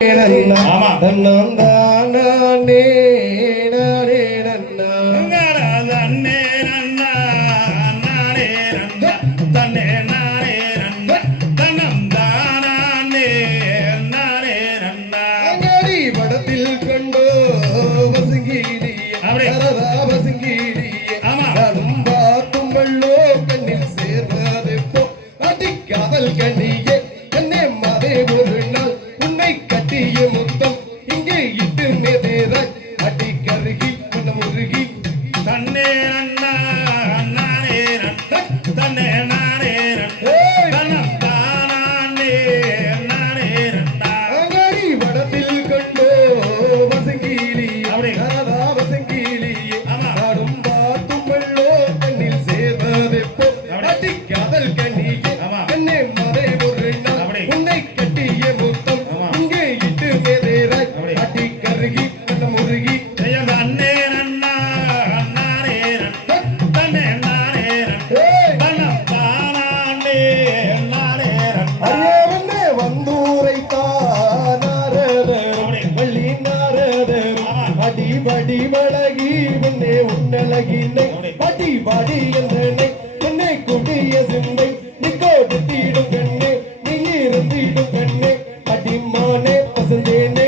தன்னே படத்தில் கண்டோ வசுங்கீரி வசுங்கீரி நானும் பார்த்தும் வள்ளோ கண்ணில் சேர்ந்தது போ அடி காதல் கண்ணியே என்னே மதே ஒரு நாள் உன்னை கட்டிய முத்தம் இங்கே இட்டு நேராய் அடி கருகி முருகி தன்னே நன்னா நானே தன்னே நானே தன்னம் தானே நானே அங்கடி வடத்தில் கண்டோ வசங்கீலி கரதா வசங்கீலி நாடும் பார்த்தும் வள்ளோ கண்ணில் சேர்ந்தது போ அடி காதல் கண்ணியே என்னே மதே ஒரு நாள் உன்னை கட்டிய முத்தம் இங்கே இட்டு நேராய் அடி கருகி முருகி தன்னே நன்னா நானே தன்னே நானே தன்னம் தானே நானே அறியவனே வந்தூரை தானாரதே வள்ளி நாரதே அடி படி வளகி உன்னை உன்னலகினை படி படி என்றனை என்னை கொடிய சிந்தை நிக்கோடு தீடும் கண்ணே நீ இருந்திடும் கண்ணே அடிமானே பசந்தேனே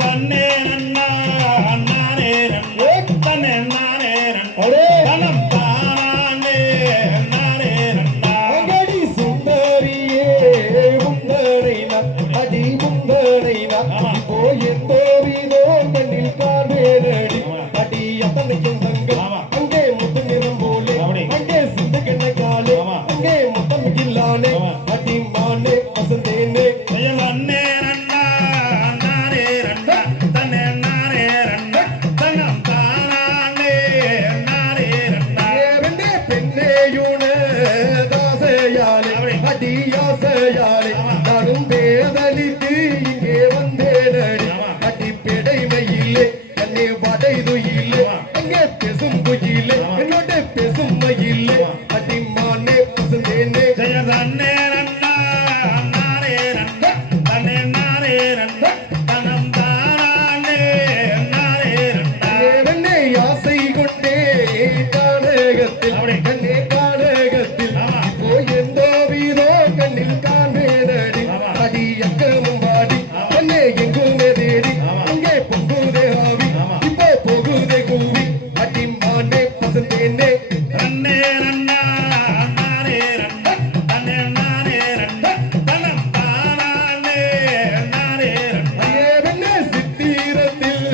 தன்னே நன்னா நானே தன்னே நானே தன்னம் தானே நானே அங்கடி சுந்தரியே முந்தனை அடி முந்தனை போயின் போவிதோ கண்ணில் கார்வேனடி அடி அத்தனைக்கும் தங்கம் அங்கே முத்து நிறம் போலே அங்கே சிந்து கண்ண காலே அங்கே முத்தம் கில்லானே அடி மானே வசந்தேனே தன்னே நன்னா நானே தன்னே நானே தன்னம் தானே நானே ஏவனே பெண்ணேயுன தாசையாலே அடியாசையாலே நானும் பேதலித்து இங்கே வந்தேனடி அடி பெடைமையிலே என்னை வடைதுயிலே அங்கே பேசும் குயிலே என்னோட பேசும் மயிலே அடி மானே பசுந்தேனே தன்னே நன்னா நானே தன்னே நானே தன்னம் தானே நானே ஏவனே ஆசை கொண்டே கானகத்தில் கண்ணே கானகத்தில் இப்போ எந்தோ வீரோ கண்ணில் காண்பேனடி அடி எங்கமும் வாடி கண்ணே எங்குமே தேடி அங்கே பொங்குதே ஆவி இப்போ போகுதே கூவி அடி மானே பசுந்தேனே தன்னே நன்னா நானே தன்னே நானே தன்னம் தானே நானே ஏவனே சித்திரத்தில்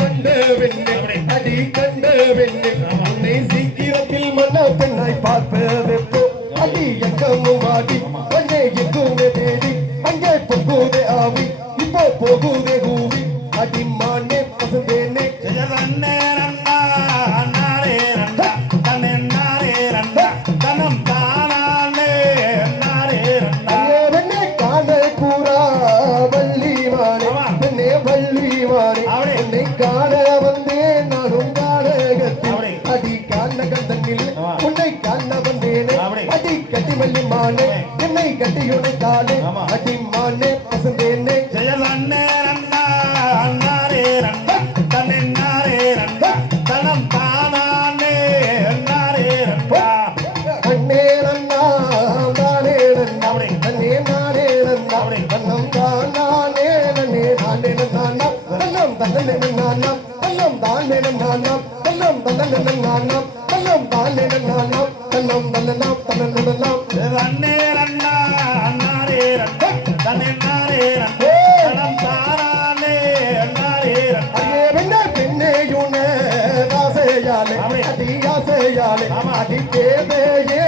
கண்ட வெண்ணே அடி கண்ட வெண்ணே உன்னை சீக்கிரத்தில் மன்ன பெண்ணாய் பார்ப்பது போ அடி எங்கமும் வாடி அங்கே எங்குமே தேடி அங்கே பொங்குதே ஆவி இப்போ போகுதே கூவி அடி மானே பசுந்தேனே தன்னே நன்னா நானே தன்னே நானே தன்னம் தானே நானே வெண்ணே காண கூறா வள்ளி மானே வெண்ணே வள்ளி மானே என்னை காண வந்தேன் நானும் காணகத்தில் அடி காணகல் தண்ணில் உன்னை காண வந்தேனே அடி கட்டி மல்லி மானே என்னை கட்டியுனை காலே அடி மானே பசுந்தேனே தன்னே நன்னா நானே தன்னே நானே தன்னம் தானே நானே அண்ணே நன்னா நானே நன்னா அண்ணே நானே நன்னா தன்னம் தானே நன்னே நானே நன்னா தன்னம் தன்னே நன்னா தன்னம் தானே நன்னா தன்னம் தன்னே நன்னா தன்னம் தானே நன்னா தன்னம் தன்னே தன்னே தன்னே நன்னா நானே தன்னே நானே தன்னம் தானே நானே அங்கே வெண்ணே பெண்ணேயுன தாசையாலே அடி ஆசையாலே அடி தேவையே